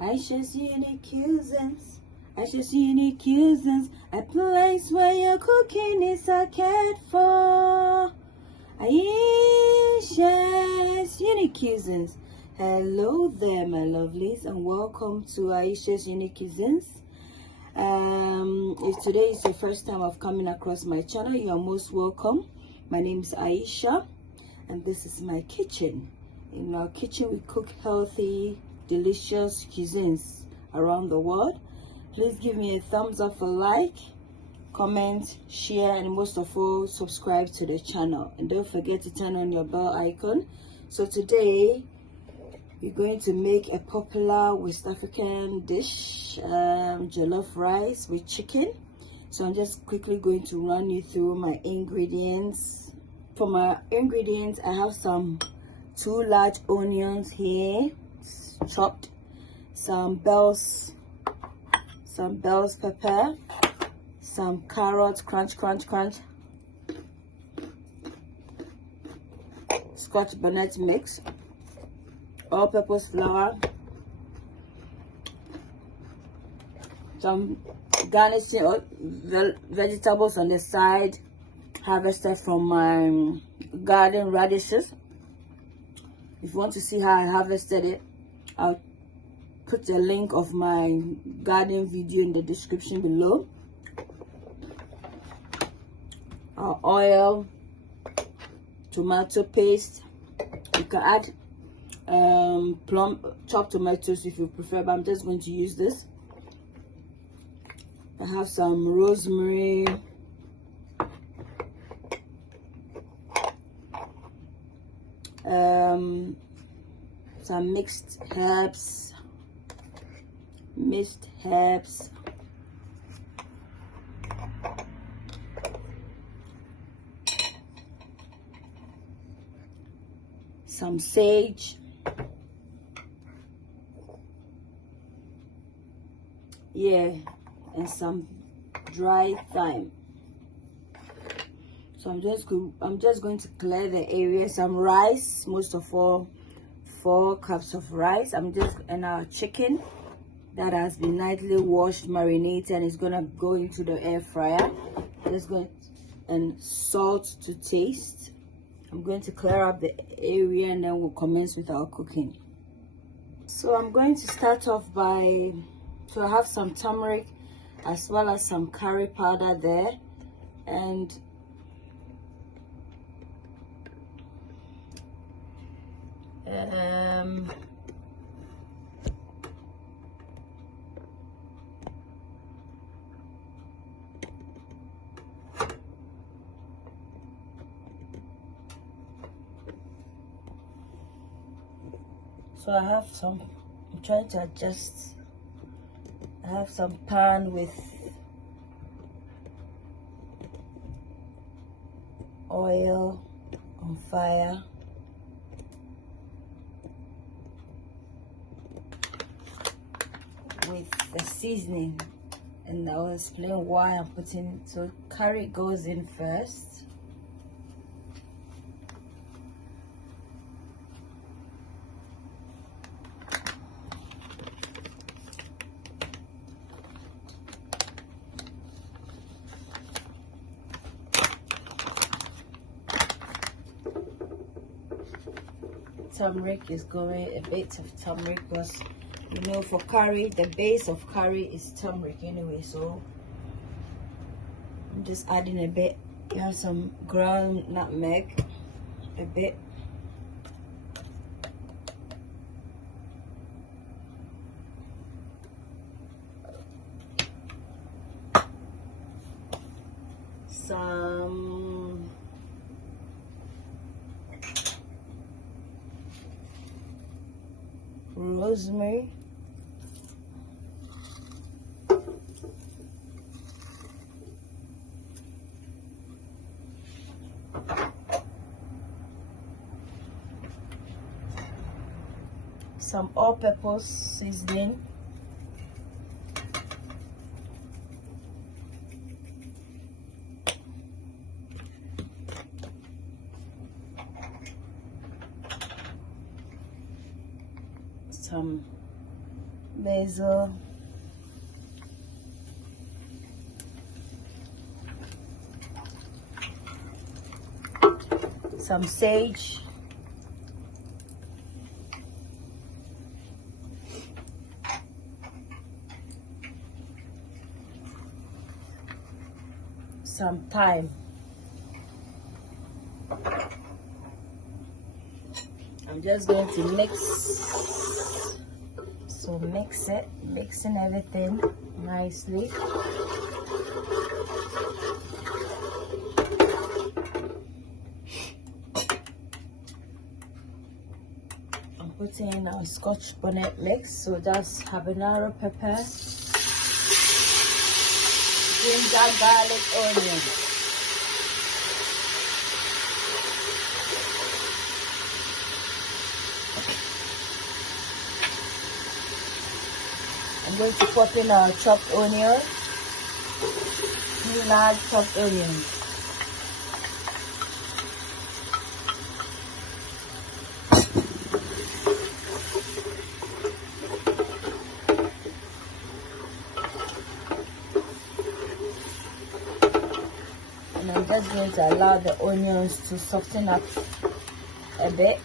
Ayesha's unique cuisines. Ayesha's unique cuisines. A place where your cooking is cared for. Ayesha's unique cuisines. Hello there, my lovelies, and welcome to Ayesha's unique cuisines. If today is your first time of coming across my channel, you are most welcome. My name is Ayesha, and this is my kitchen. In our kitchen, we cook healthy, delicious cuisines around the world. Please give me a thumbs up for like, comment, share, and most of all, subscribe to the channel. And don't forget to turn on your bell icon. So today, we're going to make a popular West African dish, jollof rice with chicken. So I'm just quickly going to run you through my ingredients. For my ingredients, I have some 2 large onions here, chopped, some bell's pepper, some carrots, crunch, Scotch bonnet mix, all-purpose flour, some garnishing vegetables on the side, harvested from my garden radishes. If you want to see how I harvested it, I'll put a link of my garden video in the description below. Our oil, tomato paste. You can add chopped tomatoes if you prefer, but I'm just going to use this. I have some rosemary, some mixed herbs, some sage, and some dry thyme. So I'm just going to clear the area. Some rice, most of all 4 cups of rice. And our chicken that has been nightly washed, marinated, and is gonna go into the air fryer. And salt to taste. I'm going to clear up the area and then we'll commence with our cooking. So I'm going to start off I have some turmeric as well as some curry powder there, and so I have some, I'm trying to adjust. I have some pan with oil on fire. With the seasoning, and I'll explain why I'm putting. So curry goes in first. Turmeric is going, a bit of turmeric, because you know for curry the base of curry is turmeric anyway, so I'm just adding a bit. You have some ground nutmeg, a bit, some rosemary, some all-purpose seasoning, some basil, some sage, some thyme. I'm just going to mix. So mix it, mixing everything nicely. I'm putting in our Scotch bonnet mix, so that's habanero pepper, ginger, garlic, onion. I'm going to put in our chopped onion, 2 large chopped onions. And I'm just going to allow the onions to soften up a bit.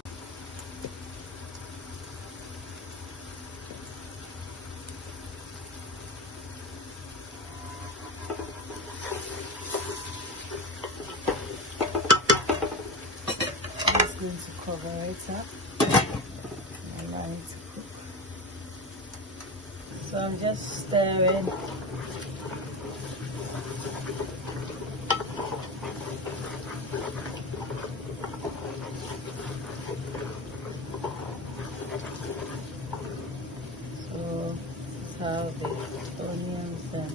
Going to cover it up and allow it to cook. So I'm just stirring. So that's how the onions and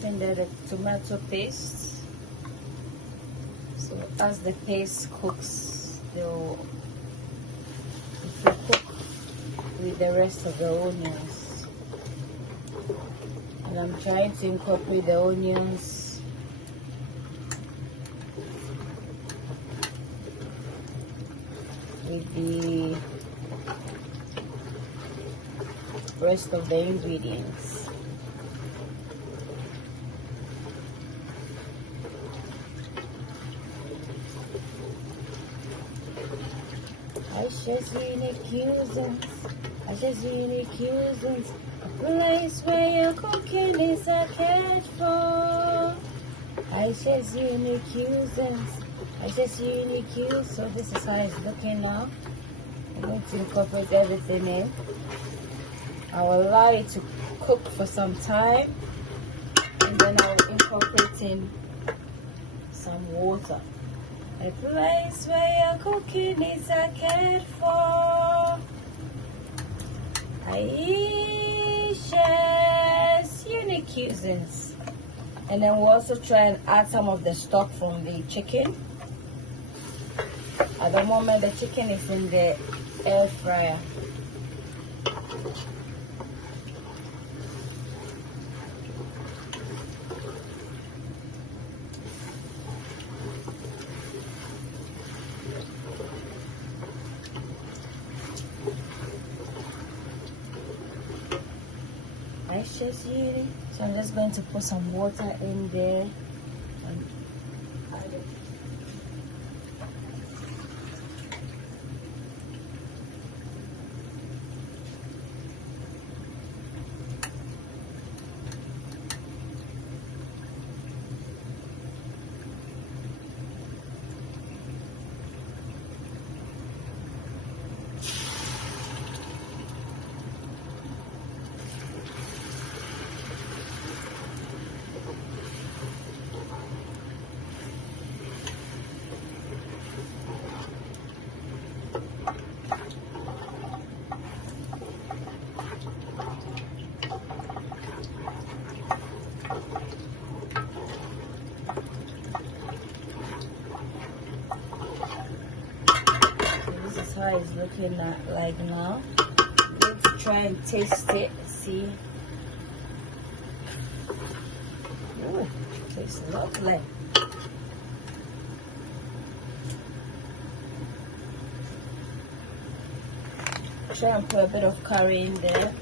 putting the tomato paste. So as the paste cooks, it will cook with the rest of the onions. And I'm trying to incorporate the onions with the rest of the ingredients. Ayesha's unique cuisines, Ayesha's unique cuisines, a place where your cooking is cared for. Ayesha's unique cuisines, Ayesha's unique cuisines. So this is how it's looking now. I'm going to incorporate everything in. I'll allow it to cook for some time, and then I'll incorporate in some water. A place where your cooking is cared for. Ayesha's unique cuisines. And then we'll also try and add some of the stock from the chicken. At the moment, the chicken is in the air fryer. Ayesha's unique. So I'm just going to put some water in there. And add it. looking like now. I'm going to try and taste it, see. Ooh, tastes lovely. Try and put a bit of curry in there.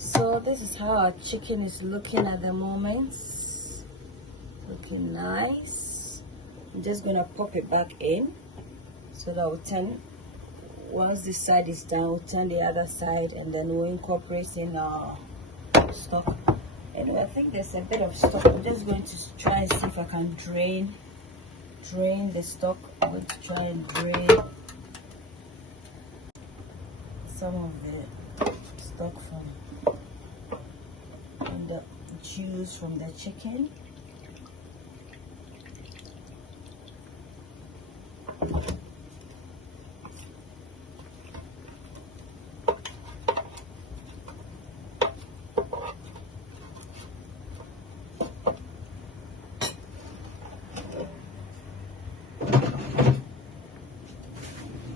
So this is how our chicken is looking at the moment. Looking nice. I'm just gonna pop it back in so that we'll turn, once this side is done, we'll turn the other side and then we'll incorporate in our stock. Anyway, I think there's a bit of stock. I'm just going to try and see if I can drain the stock. I'm going to try and drain some of the stock and the juice from the chicken.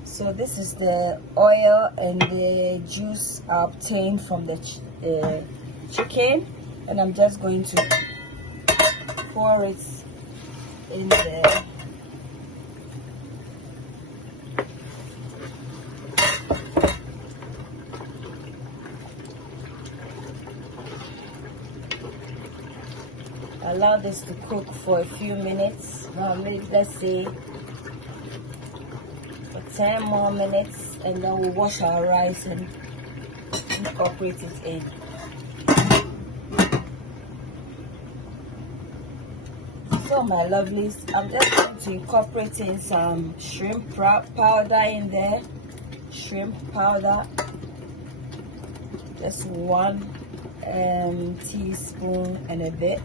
So this is the oil and the juice I obtained from the chicken, and I'm just going to pour it in there. Allow this to cook for a few minutes, maybe let's say 10 more minutes, and then we'll wash our rice and incorporate it in. So my lovelies, I'm just going to incorporate in some shrimp powder in there. Shrimp powder, just 1 teaspoon and a bit.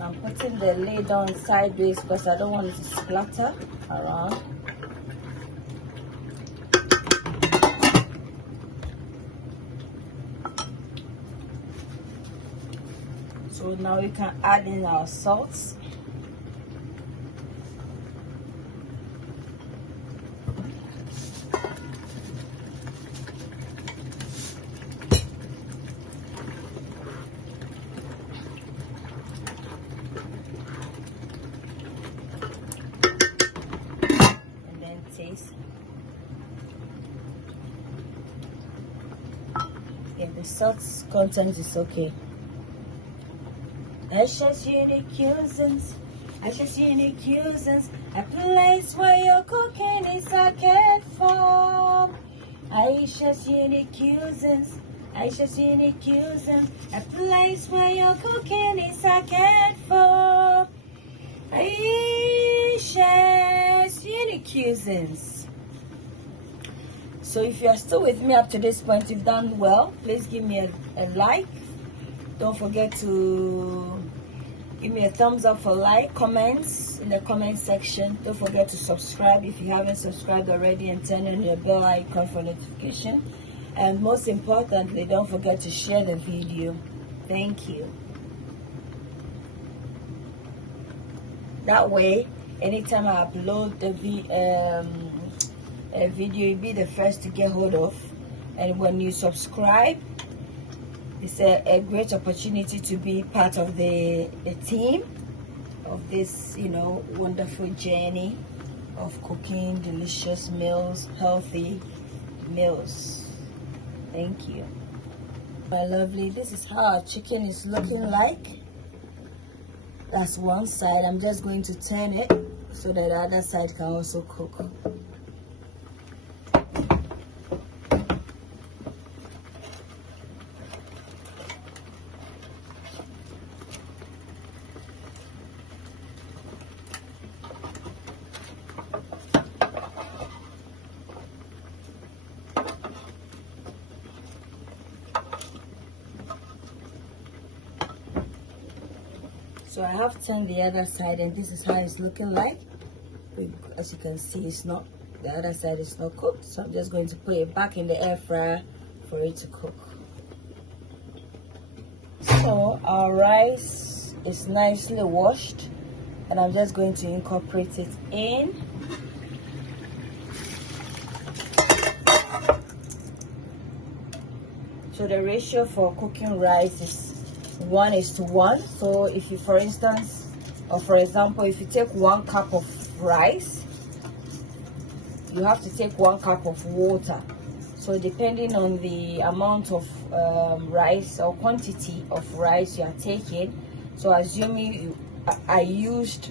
I'm putting the lid on sideways because I don't want it to splatter around. So now we can add in our salts. And then taste. Yeah, the salt content is okay. Ayesha's unique cuisines. Ayesha's unique cuisines. A place where your cooking is a cared for. Ayesha's unique cuisines. Ayesha's unique cuisines. A place where your cooking is a cared for. Ayesha's unique cuisines. So if you are still with me up to this point, you've done well. Please give me a like. Don't forget to give me a thumbs up for like, comments in the comment section. Don't forget to subscribe if you haven't subscribed already, and turn on your bell icon for notification. And most importantly, don't forget to share the video. Thank you. That way, anytime I upload the video, you'll be the first to get hold of. And when you subscribe, it's a great opportunity to be part of the team of this, you know, wonderful journey of cooking delicious meals, healthy meals. Thank you, my lovely. This is how our chicken is looking like. That's one side. I'm just going to turn it so that the other side can also cook. So I have turned the other side, and this is how it's looking like. As you can see, the other side is not cooked. So I'm just going to put it back in the air fryer for it to cook. So our rice is nicely washed, and I'm just going to incorporate it in. So the ratio for cooking rice is 1:1. So if you, for instance, or for example, if you take 1 cup of rice, you have to take 1 cup of water. So depending on the amount of rice or quantity of rice you are taking, so assuming I used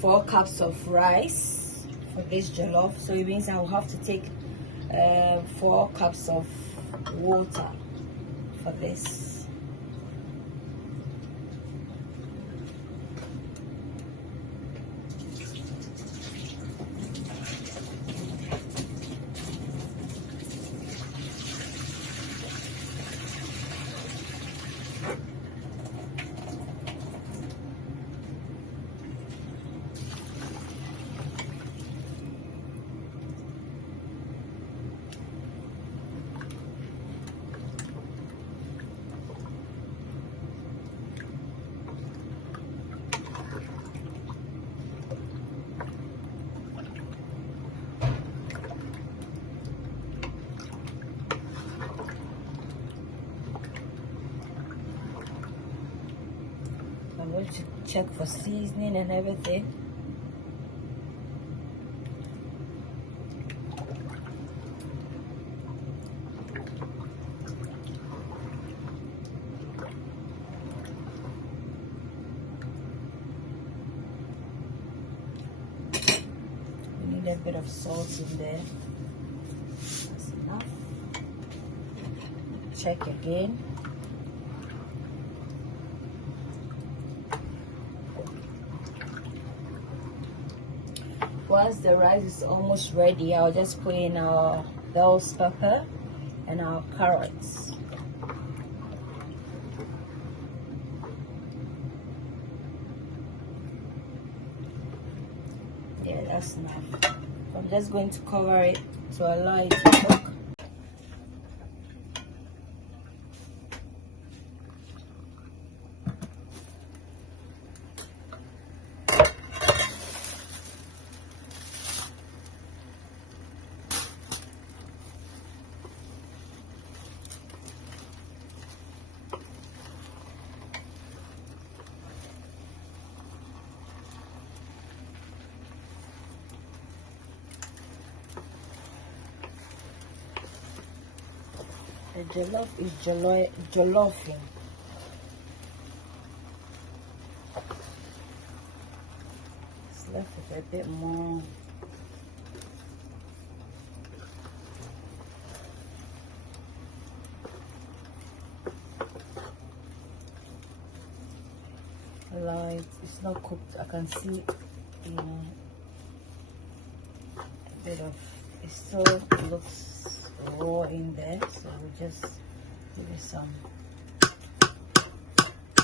4 cups of rice for this jollof, so it means I will have to take 4 cups of water for this. I'm going to check for seasoning and everything. We need a bit of salt in there. That's enough. Check again. Once the rice is almost ready, I'll just put in our bell pepper and our carrots. Yeah, that's enough. I'm just going to cover it to allow it to cook. The jollof is jollofing. It's left with a bit more. Light, it's not cooked. I can see, you know, a bit of it still looks raw in there, so we just give it some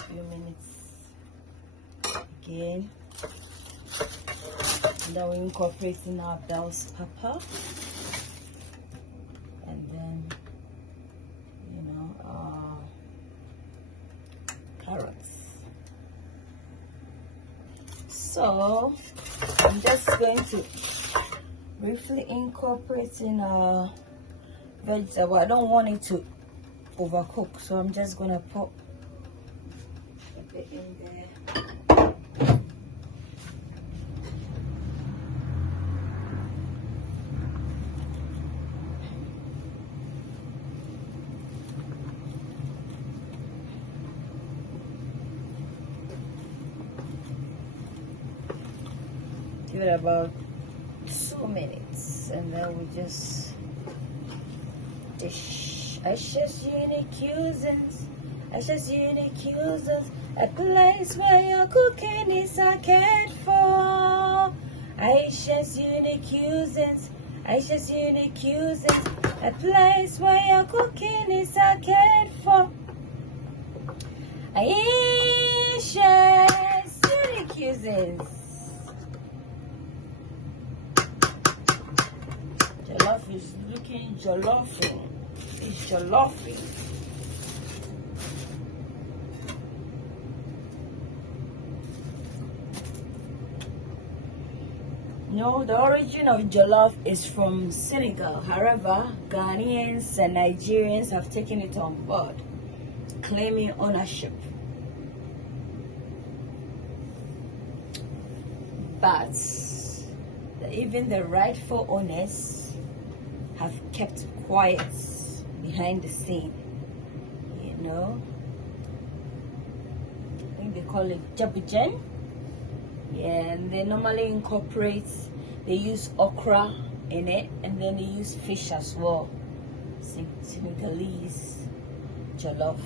few minutes again, and then we incorporate in our bell pepper, and then, you know, our carrots. So I'm just going to briefly incorporate in a vegetable. I don't want it to overcook, so I'm just gonna put a bit in there. Give it about 2 minutes, and then we just dish. Ayesha's unique cuisines. Ayesha's unique cuisines. A place where your cooking is cared for. Ayesha's unique cuisines. Ayesha's unique cuisines. A place where your cooking is cared for. Ayesha's unique cuisines. Jollof is looking jollofing. It's jollofing. No, the origin of jollof is from Senegal. However, Ghanaians and Nigerians have taken it on board, claiming ownership. But even the rightful owners have kept quiet behind the scene, you know. I think they call it jabujan. Yeah, and they normally incorporate, they use okra in it, and then they use fish as well. Senegalese jollof,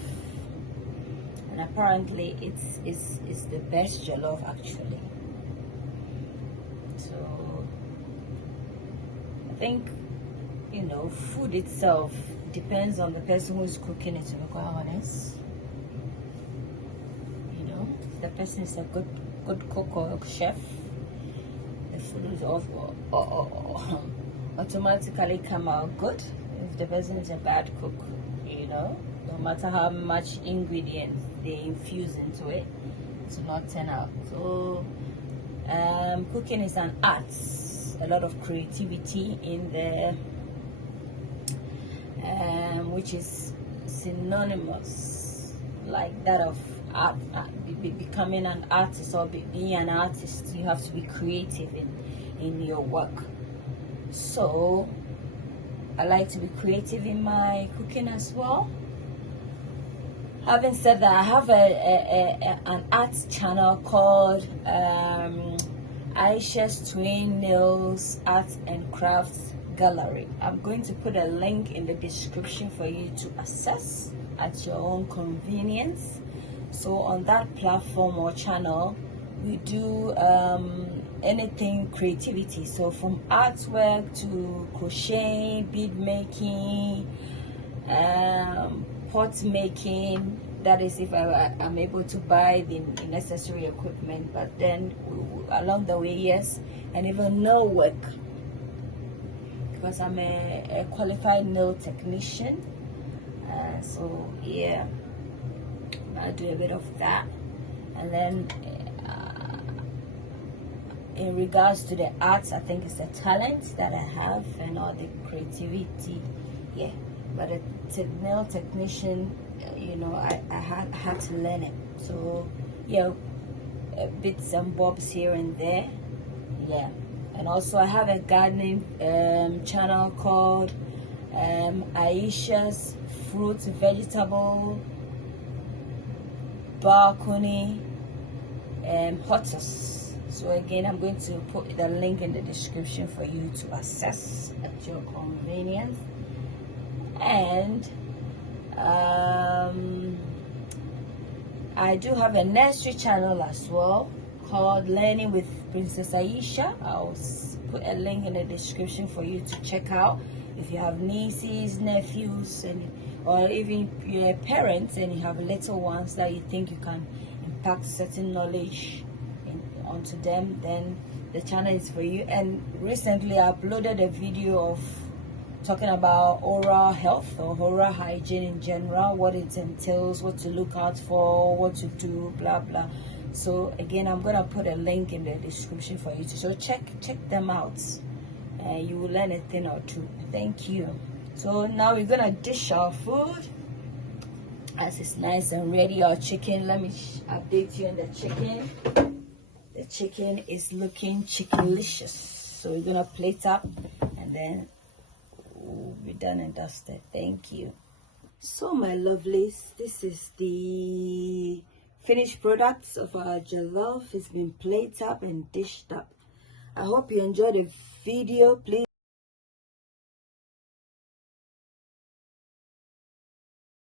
and apparently it's the best jollof actually. So I think, you know, food itself depends on the person who's cooking it, to be quite honest. You know, if the person is a good cook or chef, the food will automatically come out good. If the person is a bad cook, you know, no matter how much ingredients they infuse into it, it will not turn out. So cooking is an art, a lot of creativity in there, which is synonymous like that of art. Becoming an artist or being an artist, you have to be creative in your work. So I like to be creative in my cooking as well. Having said that, I have an art channel called Ayesha's Twin Nails Art and Crafts Gallery. I'm going to put a link in the description for you to access at your own convenience. So on that platform or channel, we do anything creativity. So from artwork to crochet, bead making, pot making. That is if I'm able to buy the necessary equipment. But then along the way, yes, and even nail work, because I'm a qualified nail technician. So yeah, I do a bit of that. And then in regards to the arts, I think it's a talent that I have and all the creativity, yeah. But a nail technician, you know, I had to learn it. So yeah, bits and bobs here and there, yeah. And also I have a gardening channel called Ayesha's fruit vegetable balcony hot sauce. So again, I'm going to put the link in the description for you to access at your convenience. And I do have a nursery channel as well called Learning with Princess Ayesha. I'll put a link in the description for you to check out if you have nieces, nephews, or even your parents and you have little ones that you think you can impact certain knowledge onto them, then the channel is for you. And recently I uploaded a video of talking about oral health or oral hygiene in general, what it entails, what to look out for, what to do, blah blah. So again, I'm gonna put a link in the description for you to so check them out. You will learn a thing or two. Thank you. So now we're gonna dish our food as it's nice and ready. Our chicken, let me update you on the chicken. The chicken is looking chickenlicious. So we're gonna plate up and then we'll be done and dusted. Thank you. So my lovelies, this is the finished products of our jollof. It's been plated up and dished up. I hope you enjoyed the video. Please